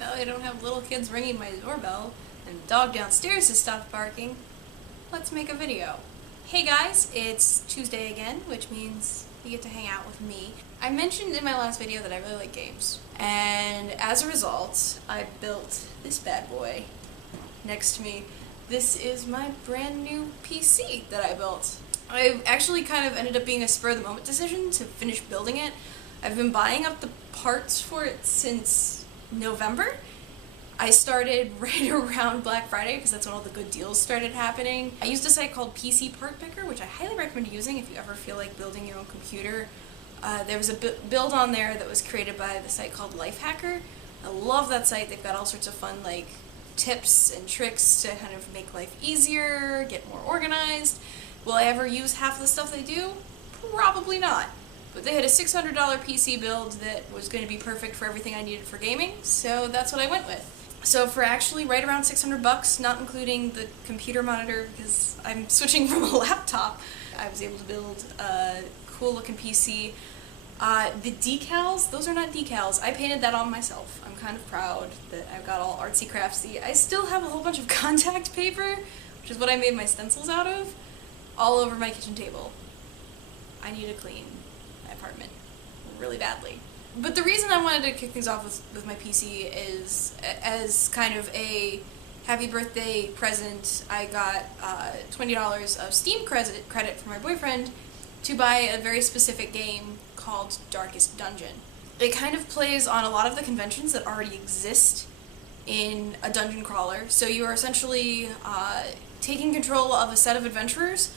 Now I don't have little kids ringing my doorbell, and the dog downstairs has stopped barking. Let's make a video. Hey guys, it's Tuesday again, which means you get to hang out with me. I mentioned in my last video that I really like games, and as a result, I built this bad boy next to me. This is my brand new PC that I built. I actually kind of ended up being a spur-of-the-moment decision to finish building it. I've been buying up the parts for it since November. I started right around Black Friday because that's when all the good deals started happening. I used a site called PC Part Picker, which I highly recommend using if you ever feel like building your own computer. There was a build on there that was created by the site called Lifehacker. I love that site. They've got all sorts of fun like tips and tricks to kind of make life easier, get more organized. Will I ever use half the stuff they do? Probably not. But they had a $600 PC build that was going to be perfect for everything I needed for gaming, so that's what I went with. So for actually right around 600 bucks, not including the computer monitor because I'm switching from a laptop, I was able to build a cool looking PC. The decals, those are not decals. I painted that on myself. I'm kind of proud that I've got all artsy craftsy. I still have a whole bunch of contact paper, which is what I made my stencils out of, all over my kitchen table. I need to clean my apartment really badly. But the reason I wanted to kick things off with my PC is as kind of a happy birthday present. I got $20 of Steam credit from my boyfriend to buy a very specific game called Darkest Dungeon. It kind of plays on a lot of the conventions that already exist in a dungeon crawler. So you are essentially taking control of a set of adventurers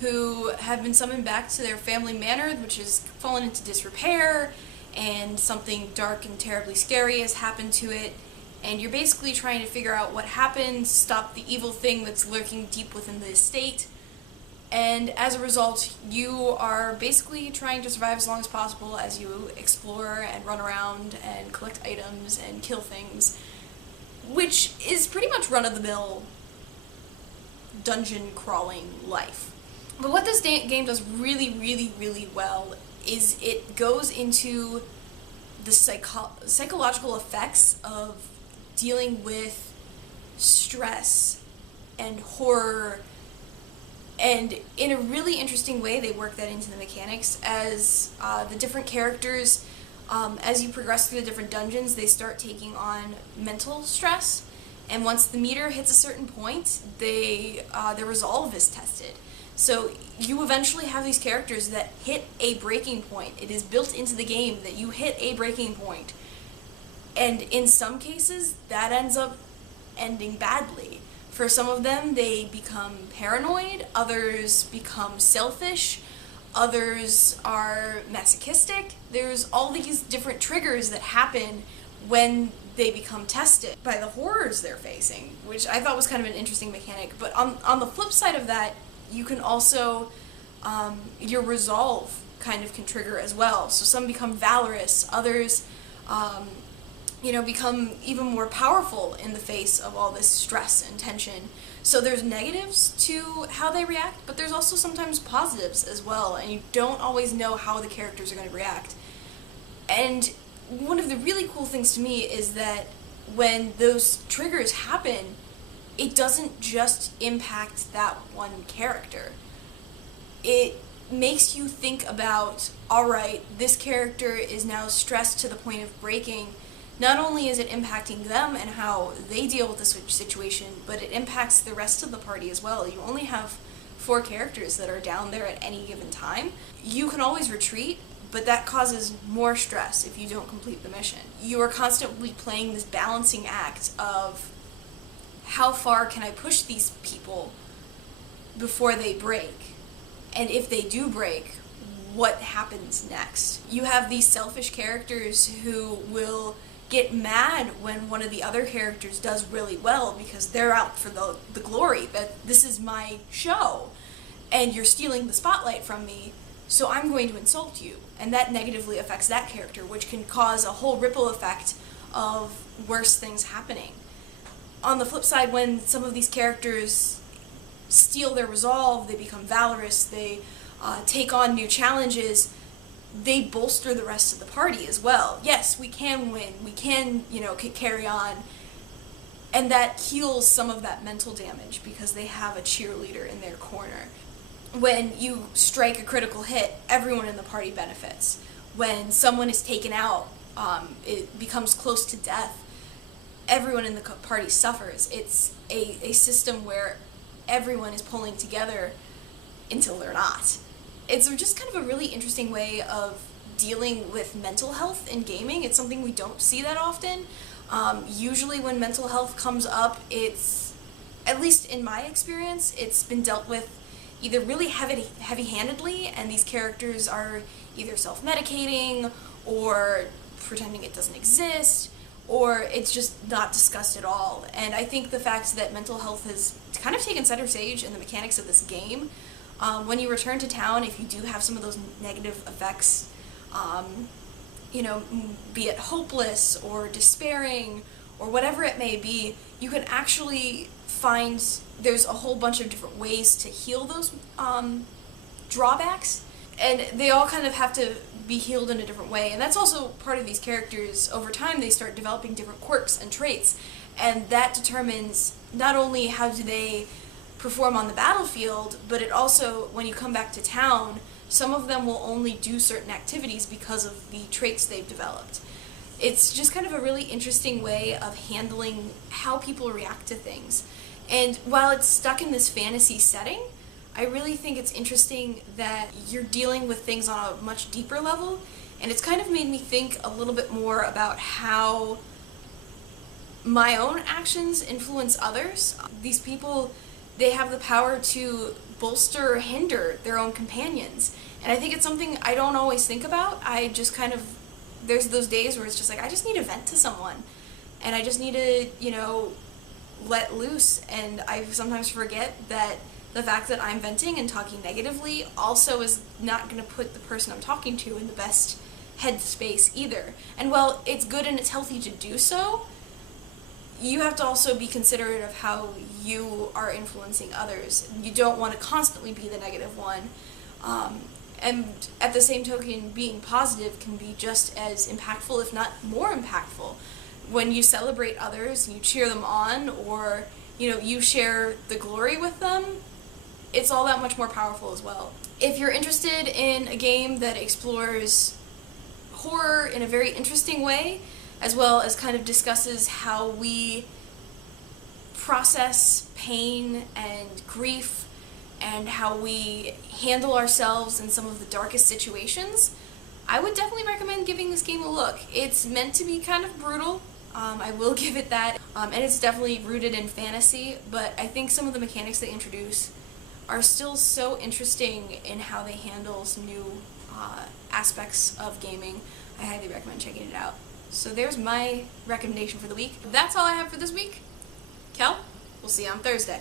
who have been summoned back to their family manor, which has fallen into disrepair, and something dark and terribly scary has happened to it, and you're basically trying to figure out what happened, stop the evil thing that's lurking deep within the estate, and as a result, you are basically trying to survive as long as possible as you explore and run around and collect items and kill things, which is pretty much run-of-the-mill dungeon crawling life. But what this game does really well is it goes into the psychological effects of dealing with stress and horror, and in a really interesting way they work that into the mechanics as the different characters, as you progress through the different dungeons, they start taking on mental stress, and once the meter hits a certain point, their resolve is tested. So you eventually have these characters that hit a breaking point. It is built into the game that you hit a breaking point. And in some cases, that ends up ending badly. For some of them, they become paranoid, others become selfish, others are masochistic. There's all these different triggers that happen when they become tested by the horrors they're facing, which I thought was kind of an interesting mechanic. But on the flip side of that, you can also, your resolve kind of can trigger as well. So some become valorous, others, become even more powerful in the face of all this stress and tension. So there's negatives to how they react, but there's also sometimes positives as well, and you don't always know how the characters are going to react. And one of the really cool things to me is that when those triggers happen, it doesn't just impact that one character. It makes you think about, alright, this character is now stressed to the point of breaking. Not only is it impacting them and how they deal with the situation, but it impacts the rest of the party as well. You only have 4 characters that are down there at any given time. You can always retreat, but that causes more stress if you don't complete the mission. You are constantly playing this balancing act of how far can I push these people before they break? And if they do break, what happens next? You have these selfish characters who will get mad when one of the other characters does really well because they're out for the glory, that this is my show and you're stealing the spotlight from me, so I'm going to insult you. And that negatively affects that character, which can cause a whole ripple effect of worse things happening. On the flip side, when some of these characters steal their resolve, they become valorous, they take on new challenges, they bolster the rest of the party as well. Yes, we can win, we can, carry on, and that heals some of that mental damage because they have a cheerleader in their corner. When you strike a critical hit, everyone in the party benefits. When someone is taken out, it becomes close to death, everyone in the party suffers. It's a system where everyone is pulling together until they're not. It's just kind of a really interesting way of dealing with mental health in gaming. It's something we don't see that often. Usually when mental health comes up, it's, at least in my experience, it's been dealt with either really heavy-handedly, and these characters are either self-medicating or pretending it doesn't exist, or it's just not discussed at all. And I think the fact that mental health has kind of taken center stage in the mechanics of this game, when you return to town, if you do have some of those negative effects, be it hopeless or despairing or whatever it may be, you can actually find there's a whole bunch of different ways to heal those drawbacks, and they all kind of have to be healed in a different way. And that's also part of these characters. Over time, they start developing different quirks and traits, and that determines not only how do they perform on the battlefield, but it also, when you come back to town, some of them will only do certain activities because of the traits they've developed. It's just kind of a really interesting way of handling how people react to things. And while it's stuck in this fantasy setting, I really think it's interesting that you're dealing with things on a much deeper level, and it's kind of made me think a little bit more about how my own actions influence others. These people, they have the power to bolster or hinder their own companions, and I think it's something I don't always think about. I just kind of, there's those days where it's just like, I just need to vent to someone, and I just need to, let loose, and I sometimes forget that the fact that I'm venting and talking negatively also is not going to put the person I'm talking to in the best headspace either. And while it's good and it's healthy to do so, you have to also be considerate of how you are influencing others. You don't want to constantly be the negative one. And at the same token, being positive can be just as impactful, if not more impactful. When you celebrate others, you cheer them on, or you share the glory with them, it's all that much more powerful as well. If you're interested in a game that explores horror in a very interesting way, as well as kind of discusses how we process pain and grief and how we handle ourselves in some of the darkest situations, I would definitely recommend giving this game a look. It's meant to be kind of brutal, I will give it that, and it's definitely rooted in fantasy, but I think some of the mechanics they introduce are still so interesting in how they handle some new aspects of gaming. I highly recommend checking it out. So there's my recommendation for the week. That's all I have for this week. Kel, we'll see you on Thursday.